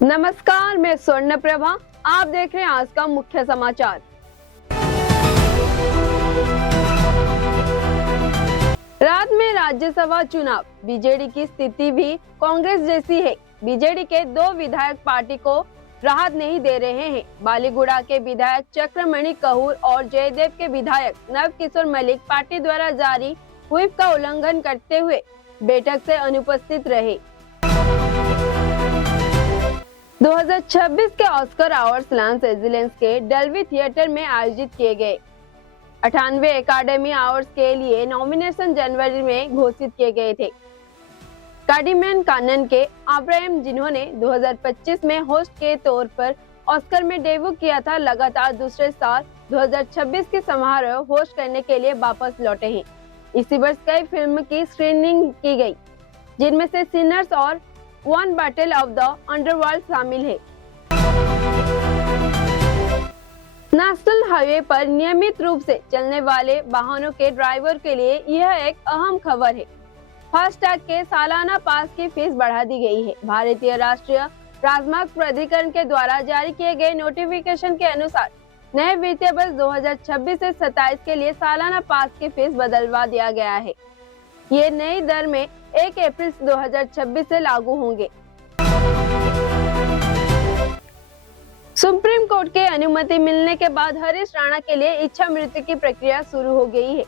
नमस्कार, मैं स्वर्ण प्रभा। आप देख रहे हैं आज का मुख्य समाचार। रात में राज्यसभा चुनाव, बीजेडी की स्थिति भी कांग्रेस जैसी है। बीजेडी के 2 विधायक पार्टी को राहत नहीं दे रहे हैं। बालीगुड़ा के विधायक चक्रमणि कहूर और जयदेव के विधायक नव किशोर मलिक पार्टी द्वारा जारी व्हिप का उल्लंघन करते हुए बैठक से अनुपस्थित रहे। 2026 के ऑस्कर अवार्ड्स लॉस एंजलिस के डल्बी थिएटर में आयोजित किए गए। 98वें एकेडमी अवार्ड्स के लिए नॉमिनेशन जनवरी में घोषित किए गए थे। कार्डिमैन कानन के अब्राहम, जिन्होंने 2025 में होस्ट के तौर पर ऑस्कर में डेब्यू किया था, लगातार दूसरे साल 2026 के समारोह होस्ट करने के लिए वापस लौटे हैं। इसी वर्ष कई फिल्म की स्क्रीनिंग की गई, जिनमें से सिनर्स और one battle of the underworld शामिल है। नेशनल हाईवे पर नियमित रूप से चलने वाले वाहनों के ड्राइवर के लिए यह एक अहम खबर है। फास्टैग के सालाना पास की फीस बढ़ा दी गई है। भारतीय राष्ट्रीय राजमार्ग प्राधिकरण के द्वारा जारी किए गए नोटिफिकेशन के अनुसार नए वित्तीय वर्ष 2026 से 27 के लिए सालाना पास की फीस बदलवा दिया गया है। ये नई दर में 1 अप्रैल 2026 से लागू होंगे। सुप्रीम कोर्ट के अनुमति मिलने के बाद हरीश राणा के लिए इच्छा मृत्यु की प्रक्रिया शुरू हो गई है।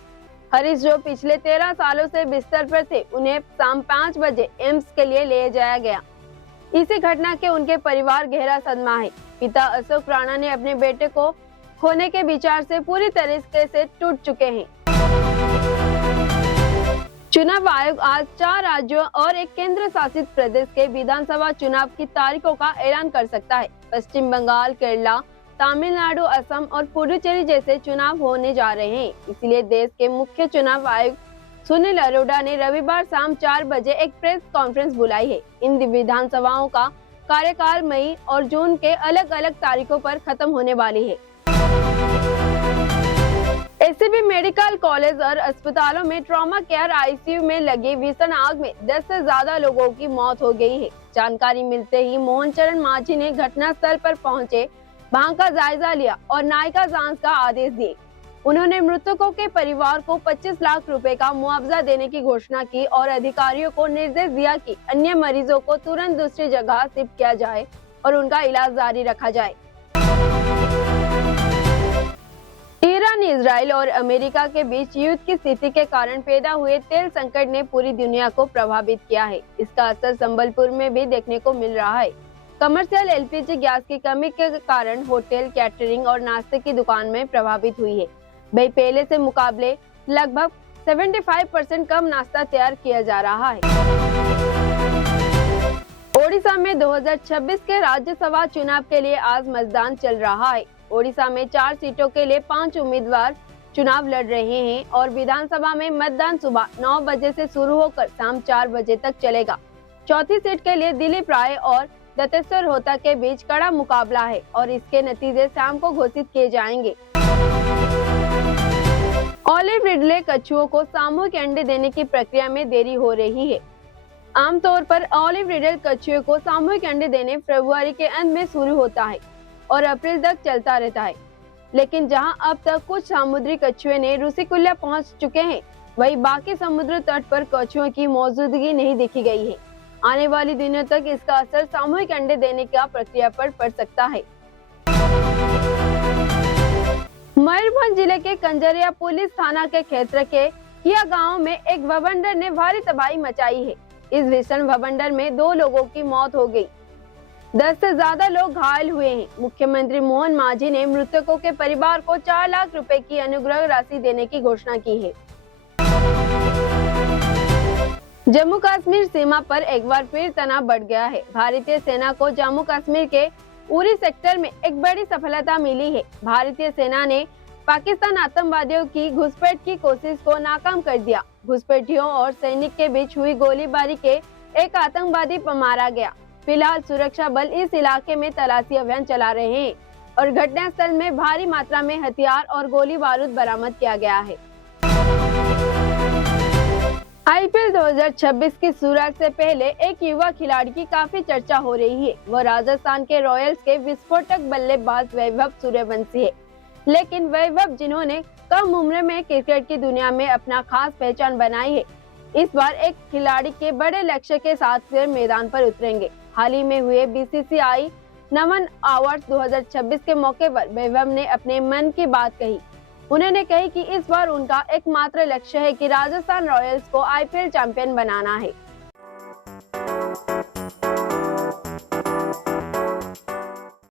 हरीश, जो पिछले 13 सालों से बिस्तर पर थे, उन्हें शाम 5 बजे एम्स के लिए ले जाया गया। इसी घटना के उनके परिवार गहरा सदमा है। पिता अशोक राणा ने अपने बेटे को खोने के विचार से पूरी तरीके से टूट चुके हैं। चुनाव आयोग आज 4 राज्यों और एक केंद्र शासित प्रदेश के विधानसभा चुनाव की तारीखों का ऐलान कर सकता है। पश्चिम बंगाल, केरला, तमिलनाडु, असम और पुडुचेरी जैसे चुनाव होने जा रहे हैं। इसलिए देश के मुख्य चुनाव आयुक्त सुनील अरोड़ा ने रविवार शाम 4 बजे एक प्रेस कॉन्फ्रेंस बुलाई है। इन विधानसभाओं का कार्यकाल मई और जून के अलग अलग तारीखों पर खत्म होने वाली है। एसीबी मेडिकल कॉलेज और अस्पतालों में ट्रॉमा केयर आईसीयू में लगी भीषण आग में 10 से ज्यादा लोगों की मौत हो गई है। जानकारी मिलते ही मोहन चरण मांझी ने घटनास्थल पर पहुंचे, भाग का जायजा लिया और न्यायिक जांच का आदेश दिए। उन्होंने मृतकों के परिवार को 25 लाख रुपए का मुआवजा देने की घोषणा की और अधिकारियों को निर्देश दिया कि अन्य मरीजों को तुरंत दूसरी जगह शिफ्ट किया जाए और उनका इलाज जारी रखा जाए। ईरान, इजराइल और अमेरिका के बीच युद्ध की स्थिति के कारण पैदा हुए तेल संकट ने पूरी दुनिया को प्रभावित किया है। इसका असर संबलपुर में भी देखने को मिल रहा है। कमर्शियल एलपीजी गैस की कमी के कारण होटल, कैटरिंग और नाश्ते की दुकान में प्रभावित हुई है। भाई पहले से मुकाबले लगभग 75% कम नाश्ता तैयार किया जा रहा है। ओडिशा में 2026 के राज्यसभा चुनाव के लिए आज मतदान चल रहा है। ओडिशा में 4 सीटों के लिए 5 उम्मीदवार चुनाव लड़ रहे हैं और विधानसभा में मतदान सुबह 9 बजे से शुरू होकर शाम 4 बजे तक चलेगा। चौथी सीट के लिए दिलीप राय और दत्तेश्वर होता के बीच कड़ा मुकाबला है और इसके नतीजे शाम को घोषित किए जाएंगे। ऑलिव रिडले कछुओं को सामूहिक अंडे देने की प्रक्रिया में देरी हो रही है। आमतौर पर ऑलिव रिडल कछुए को सामूहिक अंडे देने फरवरी के अंत में शुरू होता है और अप्रैल तक चलता रहता है। लेकिन जहां अब तक कुछ समुद्री कछुए ने रुसिकुल्या पहुंच चुके हैं, वहीं बाकी समुद्र तट पर कछुओं की मौजूदगी नहीं देखी गई है। आने वाले दिनों तक इसका असर सामूहिक अंडे देने का प्रक्रिया पर पड़ सकता है। मयूरभंज जिले के कंजरिया पुलिस थाना के क्षेत्र के किया गांव में एक भवंडर ने भारी तबाही मचाई है। इस भीषण भवंडर में 2 लोगों की मौत हो गई, 10 से ज्यादा लोग घायल हुए हैं। मुख्यमंत्री मोहन मांझी ने मृतकों के परिवार को 4 लाख रुपए की अनुग्रह राशि देने की घोषणा की है। जम्मू कश्मीर सीमा पर एक बार फिर तनाव बढ़ गया है। भारतीय सेना को जम्मू कश्मीर के उरी सेक्टर में एक बड़ी सफलता मिली है। भारतीय सेना ने पाकिस्तान आतंकवादियों की घुसपैठ की कोशिश को नाकाम कर दिया। घुसपैठियों और सैनिक के बीच हुई गोलीबारी के एक आतंकवादी मारा गया। फिलहाल सुरक्षा बल इस इलाके में तलाशी अभियान चला रहे हैं और घटनास्थल में भारी मात्रा में हथियार और गोली बारूद बरामद किया गया है। आईपीएल 2026 की शुरुआत से पहले एक युवा खिलाड़ी की काफी चर्चा हो रही है। वो राजस्थान के रॉयल्स के विस्फोटक बल्लेबाज वैभव सूर्यवंशी है। लेकिन वैभव, जिन्होंने कम उम्र में क्रिकेट की दुनिया में अपना खास पहचान बनाई है, इस बार एक खिलाड़ी के बड़े लक्ष्य के साथ फिर मैदान पर उतरेंगे। हाल ही में हुए बीसीसीआई नमन अवार्ड्स 2026 के मौके पर वैभव ने अपने मन की बात कही। उन्होंने कही कि इस बार उनका एकमात्र लक्ष्य है कि राजस्थान रॉयल्स को आईपीएल चैंपियन बनाना है।